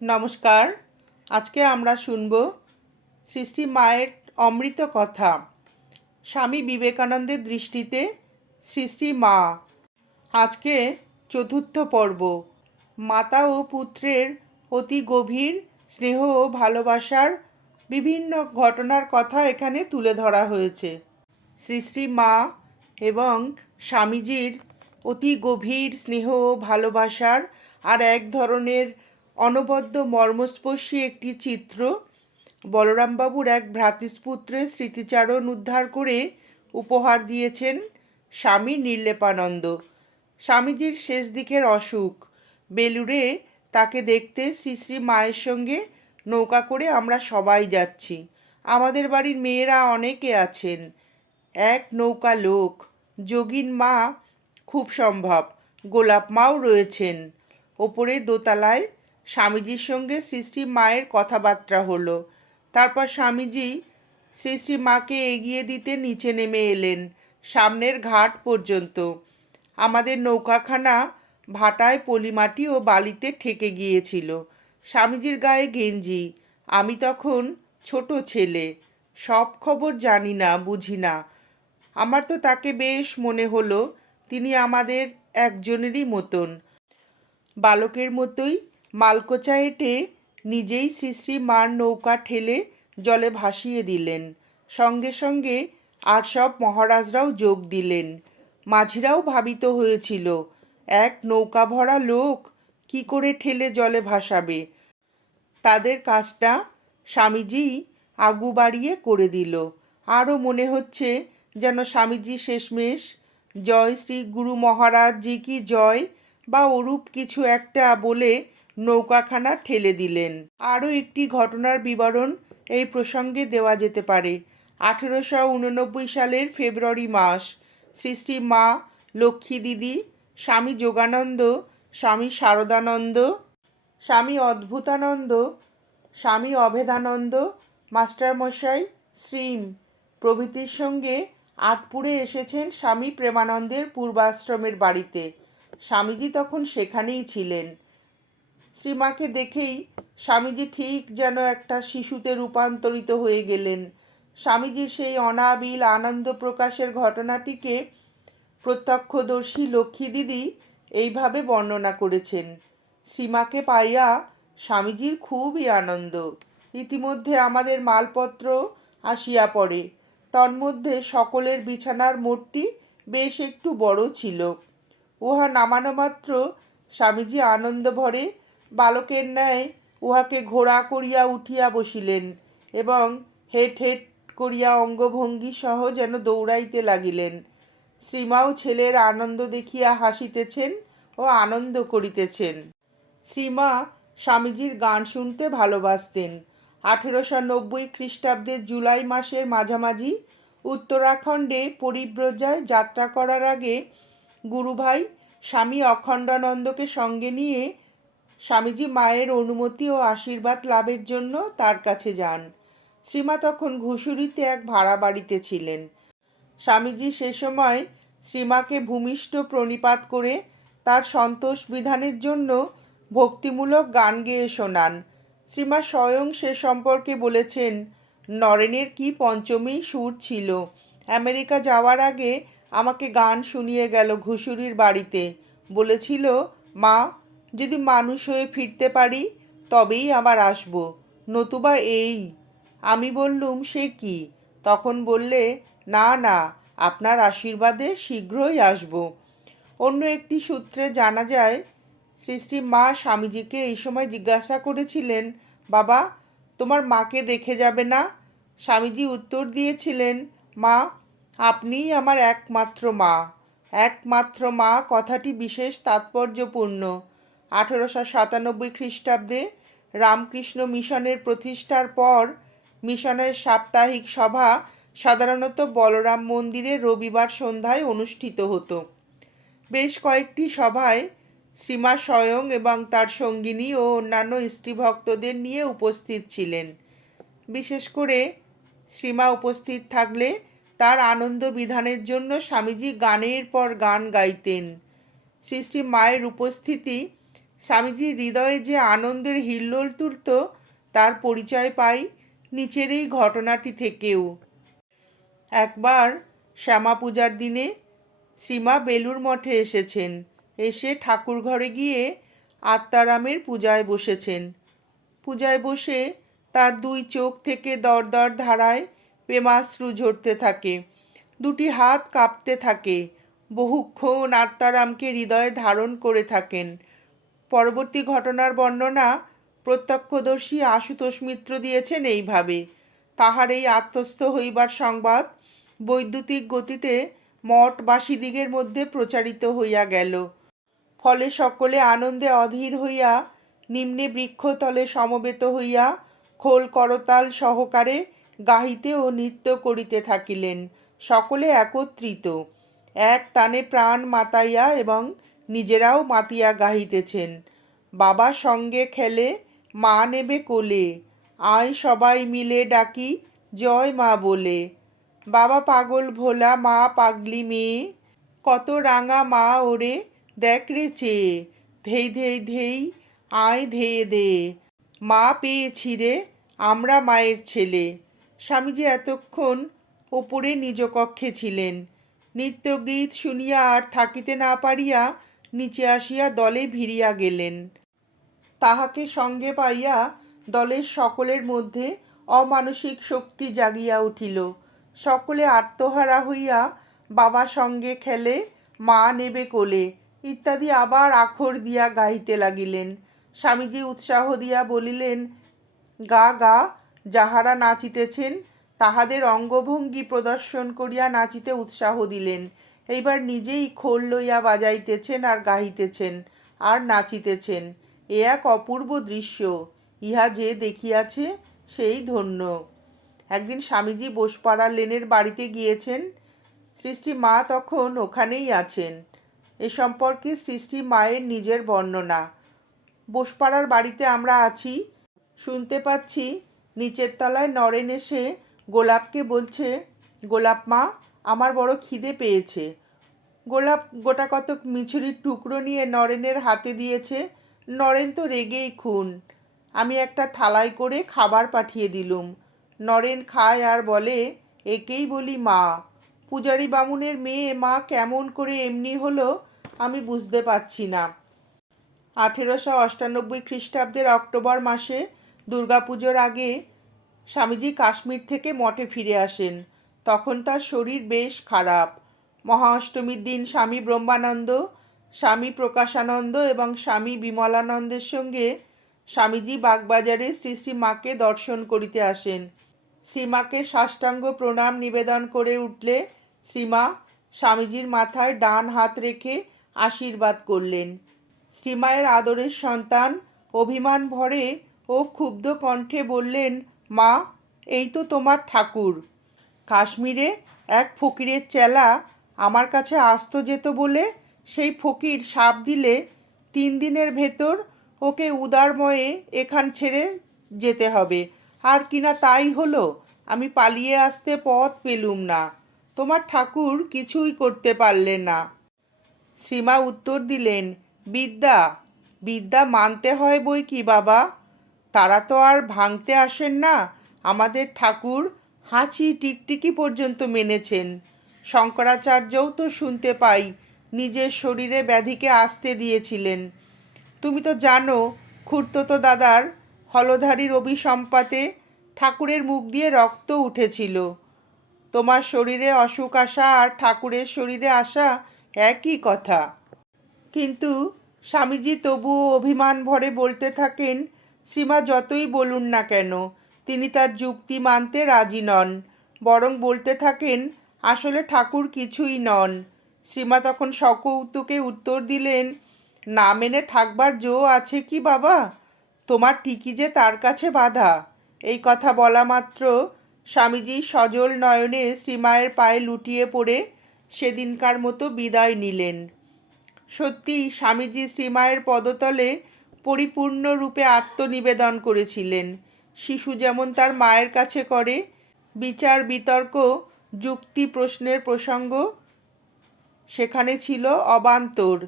নমস্কার। আজকে আমরা শুনব সৃষ্টি মায়ের অমৃত কথা। স্বামী বিবেকানন্দের দৃষ্টিতে সৃষ্টি মা। আজকে চতুর্থ পর্ব। মাতা ও পুত্রের অতি গভীর স্নেহ ও ভালোবাসার বিভিন্ন ঘটনার কথা এখানে তুলে ধরা হয়েছে। সৃষ্টি মা এবং স্বামীজির অতি গভীর স্নেহ ও ভালোবাসার আর এক ধরনের অনবদ্য মর্মস্পর্শী একটি চিত্র বলরামবাবুর এক ভ্রাতৃপুত্রের স্মৃতিচারণ উদ্ধার করে উপহার দিয়েছেন স্বামী নির্লেপানন্দ। স্বামীজির শেষ দিকের অসুখ, বেলুড়ে তাকে দেখতে শ্রী শ্রী মায়ের সঙ্গে নৌকা করে আমরা সবাই যাচ্ছি। আমাদের বাড়ির মেয়েরা অনেকে আছেন। এক নৌকা লোক, যোগিন মা খুব সম্ভব, গোলাপ মাও রয়েছেন। ওপরে দোতলায় স্বামীজির সঙ্গে শ্রী শ্রী মায়ের কথাবার্তা হলো। তারপর স্বামীজি শ্রী শ্রী মাকে এগিয়ে দিতে নিচে নেমে এলেন সামনের ঘাট পর্যন্ত। আমাদের নৌকাখানা ভাটায় পলিমাটি ও বালিতে ঠেকে গিয়েছিল। স্বামীজির গায়ে গেঞ্জি। আমি তখন ছোট ছেলে, সব খবর জানি না, বুঝি না। আমার তো তাকে বেশ মনে হলো তিনি আমাদের একজনেরই মতন। বালকের মতোই মালকোচা এঁটে নিজেই শ্রী শ্রী মার নৌকা ঠেলে জলে ভাসিয়ে দিলেন। সঙ্গে সঙ্গে আর সব মহারাজরাও যোগ দিলেন। মাঝিরাও ভাবিত হয়েছিল, এক নৌকা ভরা লোক কি করে ঠেলে জলে ভাসাবে। তাদের কাজটা স্বামীজি আগু বাড়িয়ে করে দিল। আরও মনে হচ্ছে যেন স্বামীজি শেষমেশ জয় শ্রী গুরু মহারাজ জি কি জয় বা ওরূপ কিছু একটা বলে নৌকাখানা ঠেলে দিলেন। আরও একটি ঘটনার বিবরণ এই প্রসঙ্গে দেওয়া যেতে পারে। 1889 সালের ফেব্রুয়ারি মাস, শ্রী শ্রী মা লক্ষ্মী দিদি, স্বামী যোগানন্দ, স্বামী শারদানন্দ, স্বামী অদ্ভুতানন্দ, স্বামী অভেদানন্দ, মাস্টারমশাই শ্রীম প্রভৃতির সঙ্গে আটপুরে এসেছেন স্বামী প্রেমানন্দের পূর্বাশ্রমের বাড়িতে। স্বামীজি তখন সেখানেই ছিলেন। শ্রীমাকে দেখেই স্বামীজি ঠিক যেন একটা শিশুতে রূপান্তরিত হয়ে গেলেন। স্বামীজির সেই অনাবিল আনন্দ প্রকাশের ঘটনাটিকে প্রত্যক্ষদর্শী লক্ষ্মী দিদি এইভাবে বর্ণনা করেছেন। শ্রীমাকে পাইয়া স্বামীজির খুবই আনন্দ। ইতিমধ্যে আমাদের মালপত্র আসিয়া পড়ে। তন্মধ্যে সকলের বিছানার মোটটি বেশ একটু বড় ছিল। উহা নামানো মাত্র স্বামীজি আনন্দ ভরে বালকের ন্যায় উহাকে ঘোড়া করিয়া উঠিয়া বসিলেন এবং হেট হেট করিয়া অঙ্গভঙ্গি সহ যেন দৌড়াইতে লাগিলেন। শ্রীমাও ছেলের আনন্দ দেখিয়া হাসিতেছেন ও আনন্দ করিতেছেন। শ্রীমা স্বামীজির গান শুনতে ভালোবাসতেন। 1890 খ্রিস্টাব্দের জুলাই মাসের মাঝামাঝি উত্তরাখণ্ডে পরিব্রজায় যাত্রা করার আগে গুরুভাই স্বামী অখণ্ডানন্দকে সঙ্গে নিয়ে স্বামীজি মায়ের অনুমতি ও আশীর্বাদ লাভের জন্য তার কাছে যান। শ্রীমা তখন ঘুষুরিতে এক ভাড়া বাড়িতে ছিলেন। স্বামীজি সে সময় শ্রীমাকে ভূমিষ্ঠ প্রণিপাত করে তার সন্তোষ বিধানের জন্য ভক্তিমূলক গান গেয়ে শোনান। শ্রীমা স্বয়ং সে সম্পর্কে বলেছেন, নরেনের কি পঞ্চমী সুর ছিল। আমেরিকা যাওয়ার আগে আমাকে গান শুনিয়ে গেল ঘুষুরির বাড়িতে। বলেছিল, মা, যদি মানুষ হয়ে ফিরতে পারি তবেই আবার আসব, নতুবা এই। আমি বললুম, সে কি? তখন বললে, না না, আপনার আশীর্বাদে শীঘ্রই আসব। অন্য একটি সূত্রে জানা যায়, শ্রী শ্রী মা স্বামীজিকে এই সময় জিজ্ঞাসা করেছিলেন, বাবা, তোমার মাকে দেখে যাবে না? স্বামীজি উত্তর দিয়েছিলেন, মা, আপনিই আমার একমাত্র মা। একমাত্র মা কথাটি বিশেষ তাৎপর্যপূর্ণ। 1897 খ্রিস্টাব্দে রামকৃষ্ণ মিশনের প্রতিষ্ঠার পর মিশনের সাপ্তাহিক সভা সাধারণত বলরাম মন্দিরে রবিবার সন্ধ্যায় অনুষ্ঠিত হতো। বেশ কয়েকটি সভায় শ্রীমা স্বয়ং এবং তার সঙ্গিনী ও অন্যান্য স্ত্রীভক্তদের নিয়ে উপস্থিত ছিলেন। বিশেষ করে শ্রীমা উপস্থিত থাকলে তার আনন্দ বিধানের জন্য স্বামীজি গানের পর গান গাইতেন। শ্রী শ্রী মায়ের উপস্থিতি স্বামীজির হৃদয়ে যে আনন্দের হিল্লোল তুলত তার পরিচয় পাই নিচের এই ঘটনাটি থেকেও। একবার শ্যামা পূজার দিনে শ্রীমা বেলুর মঠে এসেছেন। এসে ঠাকুর ঘরে গিয়ে আত্মারামের পূজায় বসেছেন। পূজায় বসে তার দুই চোখ থেকে দরদর ধারায় প্রেমাশ্রু ঝরতে থাকে, দুটি হাত কাঁপতে থাকে। বহুক্ষণ আত্মারামকে হৃদয়ে ধারণ করে থাকেন। পরবর্তী ঘটনার বর্ণনা প্রত্যক্ষদর্শী আশুতোষ মিত্র দিয়েছেন এইভাবে। তাহার এই আত্মস্থ হইবার সংবাদ বৈদ্যুতিক গতিতে মঠবাসীদিগের মধ্যে প্রচারিত হইয়া গেল। ফলে সকলে আনন্দে অধীর হইয়া নিম্নে বৃক্ষতলে সমবেত হইয়া খোল করতাল সহকারে গাহিতে ও নৃত্য করিতে থাকিলেন। সকলে একত্রিত এক টানে প্রাণ মাতাইয়া এবং নিজেরাও মাতিয়া গাহিতেছেন। বাবা সঙ্গে খেলে, মা নেবে কোলে, আয় সবাই মিলে ডাকি জয় মা বলে। বাবা পাগল ভোলা, মা পাগলি মেয়ে, কত রাঙা মা ওরে দেখ রে চেয়ে, ধেই ধেই ধেই আয় ধেয়ে দে, মা পেয়েছি রে আমরা মায়ের ছেলে। স্বামীজি এতক্ষণ ওপরে নিজ কক্ষে ছিলেন। নৃত্যগীত শুনিয়া আর থাকিতে না পারিয়া নিচে আসিয়া দলে ভিড়িয়া গেলেন। তাহাকে সঙ্গে পাইয়া দলের সকলের মধ্যে অমানসিক শক্তি জাগিয়া উঠিল। সকলে আত্মহারা হইয়া বাবা সঙ্গে খেলে, মা নেবে কোলে ইত্যাদি আবার আখর দিয়া গাইতে লাগিলেন। স্বামীজি উৎসাহ দিয়া বলিলেন, গা গা, যাহারা নাচিতেছেন তাহাদের অঙ্গভঙ্গি প্রদর্শন করিয়া নাচিতে উৎসাহ দিলেন। এইবার নিজেই খোল লইয়া বাজাইতেছেন আর গাহিতেছেন আর নাচিতেছেন। এ এক অপূর্ব দৃশ্য, ইহা যে দেখিয়াছে সেই ধন্য। একদিন স্বামীজি বোসপাড়ার লেনের বাড়িতে গিয়েছেন। সৃষ্টি মা তখন ওখানেই আছেন। এ সম্পর্কে সৃষ্টি মায়ের নিজের বর্ণনা। বোসপাড়ার বাড়িতে আমরা আছি, শুনতে পাচ্ছি নিচের তলায় নরেন এসে গোলাপকে বলছে, গোলাপ মা, আমার বড় খিদে পেয়েছে। গোলাপ গোটা কতক মিছরির টুকরো নিয়ে নরেনের হাতে দিয়েছে। নরেন তো রেগেই খুন। আমি একটা থালায় করে খাবার পাঠিয়ে দিলুম। নরেন খায় আর বলে, একেই বলি মা। পূজারি বামুনের মেয়ে মা কেমন করে এমনি হলো আমি বুঝতে পারছি না। 1898 খ্রিস্টাব্দের অক্টোবর মাসে দুর্গাপুজোর আগে স্বামীজি কাশ্মীর থেকে মঠে ফিরে আসেন। তখন তার শরীর বেশ খারাপ। মহা অষ্টমীর দিন স্বামী ব্রহ্মানন্দ, স্বামী প্রকাশানন্দ এবং স্বামী বিমলানন্দের সঙ্গে স্বামীজি বাগবাজারে শ্রী শ্রী মাকে দর্শন করিতে আসেন। শ্রীমাকে সাষ্টাঙ্গ প্রণাম নিবেদন করে উঠলে শ্রীমা স্বামীজির মাথায় ডান হাত রেখে আশীর্বাদ করলেন। শ্রীমায়ের আদরের সন্তান অভিমান ভরে ও ক্ষুব্ধ কণ্ঠে বললেন, মা, এই তো তোমার ঠাকুর। কাশ্মীরে এক ফকিরের চেলা আমার কাছে আসতে যেত বলে সেই ফকির শাপ দিলে 3 দিনের ভেতর ওকে উদারময়ে এখান ছেড়ে যেতে হবে। আর কিনা তাই হলো, আমি পালিয়ে আসতে পথ পেলুম না। তোমার ঠাকুর কিছুই করতে পারলেন না। শ্রীমা উত্তর দিলেন, বিদ্যা বিদ্যা মানতে হয় বই কি বাবা, তারা তো আর ভাঙতে আসেন না। আমাদের ঠাকুর হাঁচি টিকটিকি পর্যন্ত মেনেছেন। শঙ্করাচার্যও তো শুনতে পাই নিজের শরীরে ব্যাধিকে আসতে দিয়েছিলেন। তুমি তো জানো খুড়তুতো দাদার হলধারীর অভিসম্পাতে ঠাকুরের মুখ দিয়ে রক্ত উঠেছিল। তোমার শরীরে অসুখ আসা আর ঠাকুরের শরীরে আসা একই কথা। কিন্তু স্বামীজি তবুও অভিমান ভরে বলতে থাকেন, শ্রীমা যতই বলুন না কেন তিনি তার যুক্তি মানতে রাজি নন, বরং বলতে থাকেন আসলে ঠাকুর কিছুই নন। শ্রীমা তখন সকৌতুকে উত্তর দিলেন, না মেনে থাকবার জো আছে কি বাবা, তোমার ঠিকই যে তার কাছে বাধা। এই কথা বলা মাত্র স্বামীজি সজল নয়নে শ্রীমায়ের পায়ে লুটিয়ে পড়ে সেদিনকার মতো বিদায় নিলেন। সত্যি স্বামীজি শ্রীমায়ের পদতলে পরিপূর্ণরূপে আত্মনিবেদন করেছিলেন। শিশু যেমন তার মায়ের কাছে করে, বিচার বিতর্ক যুক্তি প্রশ্নের প্রসঙ্গ সেখানে ছিল অবান্তর।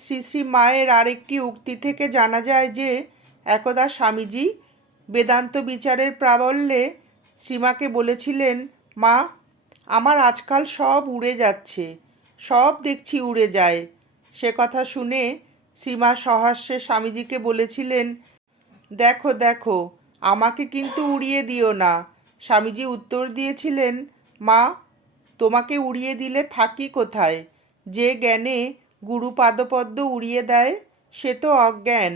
শ্রী শ্রী মায়ের আরেকটি উক্তি থেকে জানা যায় যে একদা স্বামীজি বেদান্ত বিচারের প্রাবল্যে শ্রীমাকে বলেছিলেন, মা, আমার আজকাল সব উড়ে যাচ্ছে, সব দেখছি উড়ে যায়। সে কথা শুনে শ্রীমা সহাস্যে স্বামীজিকে বলেছিলেন, দেখো দেখো, আমাকে কিন্তু উড়িয়ে দিও না। স্বামীজি উত্তর দিয়েছিলেন, মা, তোমাকে উড়িয়ে দিলে থাকি কোথায়? যে জ্ঞানে গুরু পাদপদ্ম উড়িয়ে দেয় সে তো অজ্ঞান।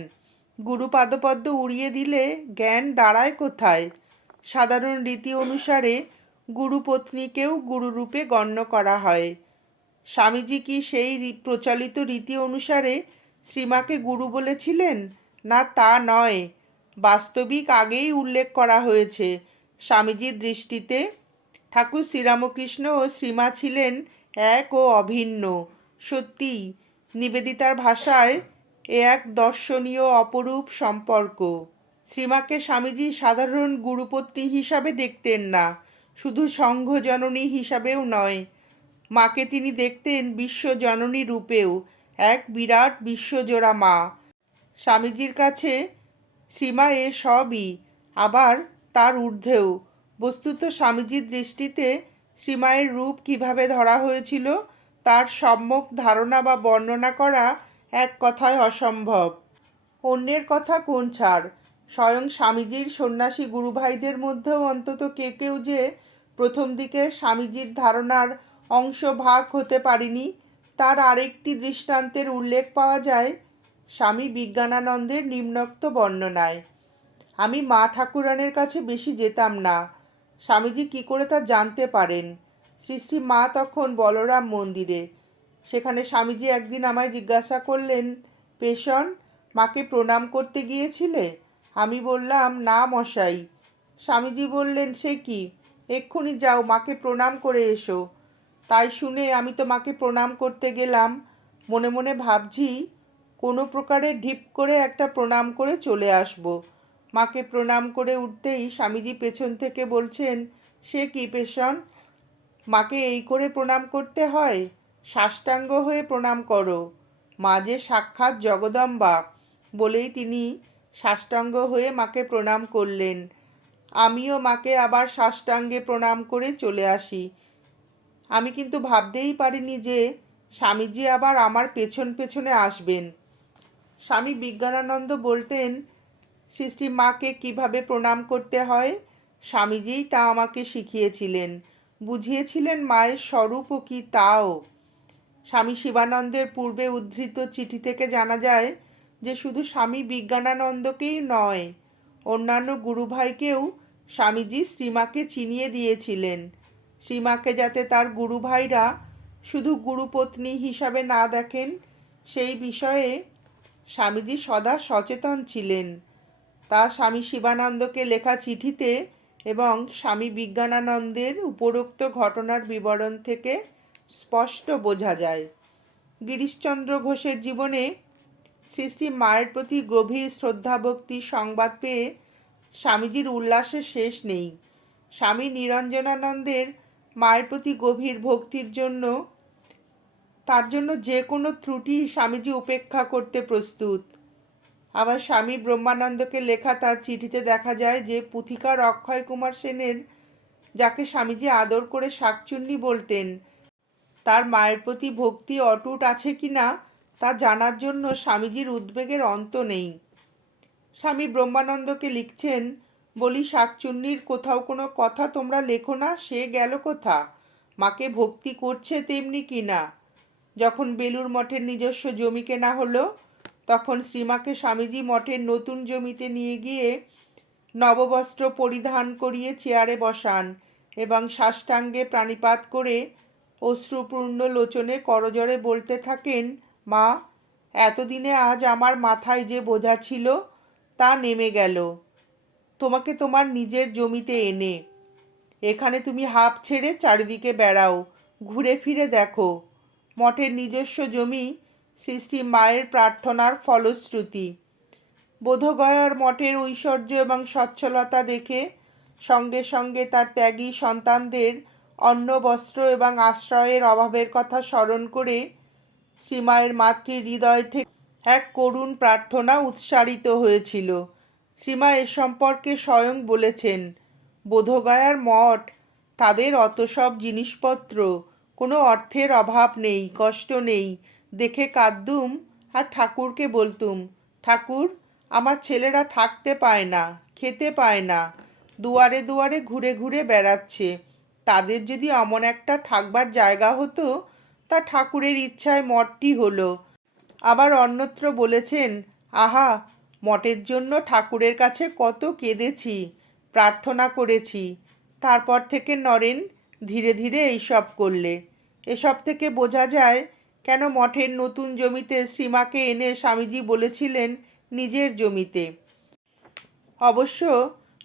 গুরু পাদপদ্ম উড়িয়ে দিলে জ্ঞান দাঁড়ায় কোথায়? সাধারণ রীতি অনুসারে গুরুপত্নীকেও গুরুরূপে গণ্য করা হয়। স্বামীজি কি সেই প্রচলিত রীতি অনুসারে শ্রীমাকে গুরু বলেছিলেন? না, তা নয়। বাস্তবিক আগেই উল্লেখ করা হয়েছে, স্বামীজির দৃষ্টিতে ঠাকুর শ্রীরামকৃষ্ণ ও শ্রীমা ছিলেন এক ও অভিন্ন। সত্যিই নিবেদিতার ভাষায় এ এক দর্শনীয় অপরূপ সম্পর্ক। শ্রীমাকে স্বামীজি সাধারণ গুরুপত্নী হিসাবে দেখতেন না, শুধু সংঘজননী হিসাবেও নয়। মাকে তিনি দেখতেন বিশ্বজননী রূপেও, এক বিরাট বিশ্বজোড়া মা। স্বামীজির কাছে শ্রীমা এ সবই, আবার তার ঊর্ধ্বেও। বস্তুত স্বামীজির দৃষ্টিতে শ্রীমায়ের রূপ কিভাবে ধরা হয়েছিল তার সম্যক ধারণা বা বর্ণনা করা এক কথায় অসম্ভব। অন্যের কথা কোন ছাড়, স্বয়ং স্বামীজির সন্ন্যাসী গুরুভাইদের মধ্যেও অন্তত কেউ কেউ যে প্রথম দিকে স্বামীজির ধারণার অংশভাগ হতে পারিনি, তার আরেকটি দৃষ্টান্তের উল্লেখ পাওয়া যায় স্বামী বিজ্ঞানানন্দের নিম্নোক্ত বর্ণনায়। আমি মা ঠাকুরানের কাছে বেশি যেতাম না। স্বামীজি কী করে তা জানতে পারেন? শ্রী শ্রী মা তখন বলরাম মন্দিরে। সেখানে স্বামীজি একদিন আমায় জিজ্ঞাসা করলেন, পেশন, মাকে প্রণাম করতে গিয়েছিলে? আমি বললাম, না মশাই। স্বামীজি বললেন, সে কি, এক্ষুনি যাও মাকে প্রণাম করে এসো। তাই শুনে আমি তো মাকে প্রণাম করতে গেলাম। মনে মনে ভাবছি কোনো প্রকারে ঢিপ করে একটা প্রণাম করে চলে আসব। মাকে প্রণাম করে উঠতেই স্বামীজি পেছন থেকে বলছেন, সে কি পেশন, মাকে এই করে প্রণাম করতে হয়? সাষ্টাঙ্গ হয়ে প্রণাম করো, মা যে সাক্ষাৎ জগদম্বা। বলেই তিনি সাষ্টাঙ্গ হয়ে মাকে প্রণাম করলেন। আমিও মাকে আবার সাষ্টাঙ্গে প্রণাম করে চলে আসি। আমি কিন্তু ভাবতেই পারিনি যে স্বামীজি আবার আমার পেছন পেছনে আসবেন। স্বামী বিজ্ঞানানন্দ বলতেন, শ্রী শ্রী মাকে কীভাবে প্রণাম করতে হয় স্বামীজিই তা আমাকে শিখিয়েছিলেন, বুঝিয়েছিলেন মায়ের স্বরূপও কি তাও। স্বামী শিবানন্দের পূর্বে উদ্ধৃত চিঠি থেকে জানা যায় যে শুধু স্বামী বিজ্ঞানানন্দকেই নয়, অন্যান্য গুরুভাইকেও স্বামীজি শ্রীমাকে চিনিয়ে দিয়েছিলেন। শ্রীমাকে যাতে তার গুরুভাইরা শুধু গুরুপত্নী হিসাবে না দেখেন সেই বিষয়ে স্বামীজি সদা সচেতন ছিলেন। তা স্বামী শিবানন্দকে লেখা চিঠিতে এবং স্বামী বিজ্ঞানানন্দের উপরোক্ত ঘটনার বিবরণ থেকে স্পষ্ট বোঝা যায়। গিরিশচন্দ্র ঘোষের জীবনে শ্রী শ্রী মায়ের প্রতি গভীর শ্রদ্ধাভক্তি সংবাদ পেয়ে স্বামীজির উল্লাসের শেষ নেই। স্বামী নিরঞ্জনানন্দের মায়ের প্রতি গভীর ভক্তির জন্য তার জন্য যে কোনো ত্রুটি স্বামীজি উপেক্ষা করতে প্রস্তুত। আবার স্বামী ব্রহ্মানন্দকে লেখা তার চিঠিতে দেখা যায় যে পুথিকার অক্ষয় কুমার সেনের, যাকে স্বামীজি আদর করে শাকচুন্নি বলতেন, তার মায়ের প্রতি ভক্তি অটুট আছে কিনা তা জানার জন্য স্বামীজির উদ্বেগের অন্ত নেই। স্বামী ব্রহ্মানন্দকে লিখছেন, বলি শাকচুন্নির কোথাও কোনো কথা তোমরা লেখো না, সে গেল কোথা? মাকে ভক্তি করছে তেমনি কি না? যখন বেলুর মঠের নিজস্ব জমি কেনা হলো তখন শ্রীমাকে স্বামীজি মঠের নতুন জমিতে নিয়ে গিয়ে নববস্ত্র পরিধান করিয়ে চেয়ারে বসান এবং সাষ্টাঙ্গে প্রাণিপাত করে অশ্রুপূর্ণ লোচনে করজোড়ে বলতে থাকেন, মা, এতদিনে আজ আমার মাথায় যে বোঝা ছিল তা নেমে গেল তোমাকে তোমার নিজের জমিতে এনে। এখানে তুমি হাঁপ ছেড়ে চারিদিকে বেড়াও, ঘুরে ফিরে দেখো। মঠের নিজস্ব জমি শ্রী শ্রী মায়ের প্রার্থনার ফলশ্রুতি। বোধগয়ার মঠের ঐশ্বর্য এবং সচ্ছলতা দেখে সঙ্গে সঙ্গে তার ত্যাগী সন্তানদের অন্ন বস্ত্র এবং আশ্রয়ের অভাবের কথা স্মরণ করে শ্রীমায়ের মাতৃ হৃদয় থেকে এক করুণ প্রার্থনা উচ্চারিত হয়েছিল। শ্রীমা এ সম্পর্কে স্বয়ং বলেছেন, বোধগয়ার মঠ, তাদের অত সব জিনিসপত্র, কোনো অর্থের অভাব নেই, কষ্ট নেই। দেখে কাঁদতুম আর ঠাকুরকে বলতুম, ঠাকুর, আমার ছেলেরা থাকতে পায় না, খেতে পায় না, দুয়ারে দুয়ারে ঘুরে ঘুরে বেড়াচ্ছে। তাদের যদি অমন একটা থাকবার জায়গা হতো, তা ঠাকুরের ইচ্ছায় মঠটি হলো। আবার অন্যত্র বলেছেন, আহা, মঠের জন্য ঠাকুরের কাছে কত কেঁদেছি, প্রার্থনা করেছি। তারপর থেকে নরেন ধীরে ধীরে এইসব করলে। এসব থেকে বোঝা যায় কেন মঠের নতুন জমিতে শ্রীমাকে এনে স্বামীজি বলেছিলেন নিজের জমিতে। অবশ্য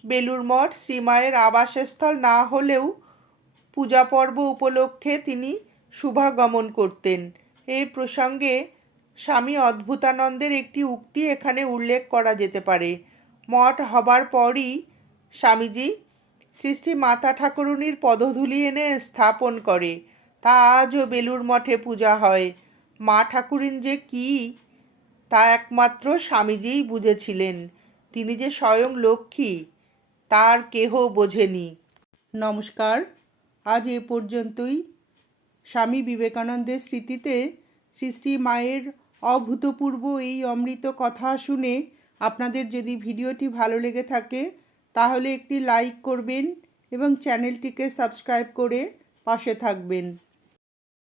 বেলুড় মঠ শ্রীমায়ের আবাসস্থল না হলেও পূজা পর্ব উপলক্ষে তিনি শুভাগমন করতেন। এই প্রসঙ্গে স্বামী অদ্ভুতানন্দের একটি উক্তি এখানে উল্লেখ করা যেতে পারে। মঠ হবার পরই স্বামীজি শ্রী শ্রী মাতা ঠাকুরুনির পদধূলি এনে স্থাপন করে। তা আজও বেলুড় মঠে পূজা হয়। মা ঠাকুরিন যে কী, তা একমাত্র স্বামীজিই বুঝেছিলেন। তিনি যে স্বয়ং লক্ষ্মী, তার কেহ বোঝেনি। নমস্কার, আজ এ পর্যন্তই। স্বামী বিবেকানন্দের স্মৃতিতে শ্রী শ্রী মায়ের অভূতপূর্ব এই অমৃত কথা শুনে আপনাদের যদি ভিডিওটি ভালো লেগে থাকে তাহলে একটি লাইক করবেন এবং চ্যানেলটিকে সাবস্ক্রাইব করে পাশে থাকবেন।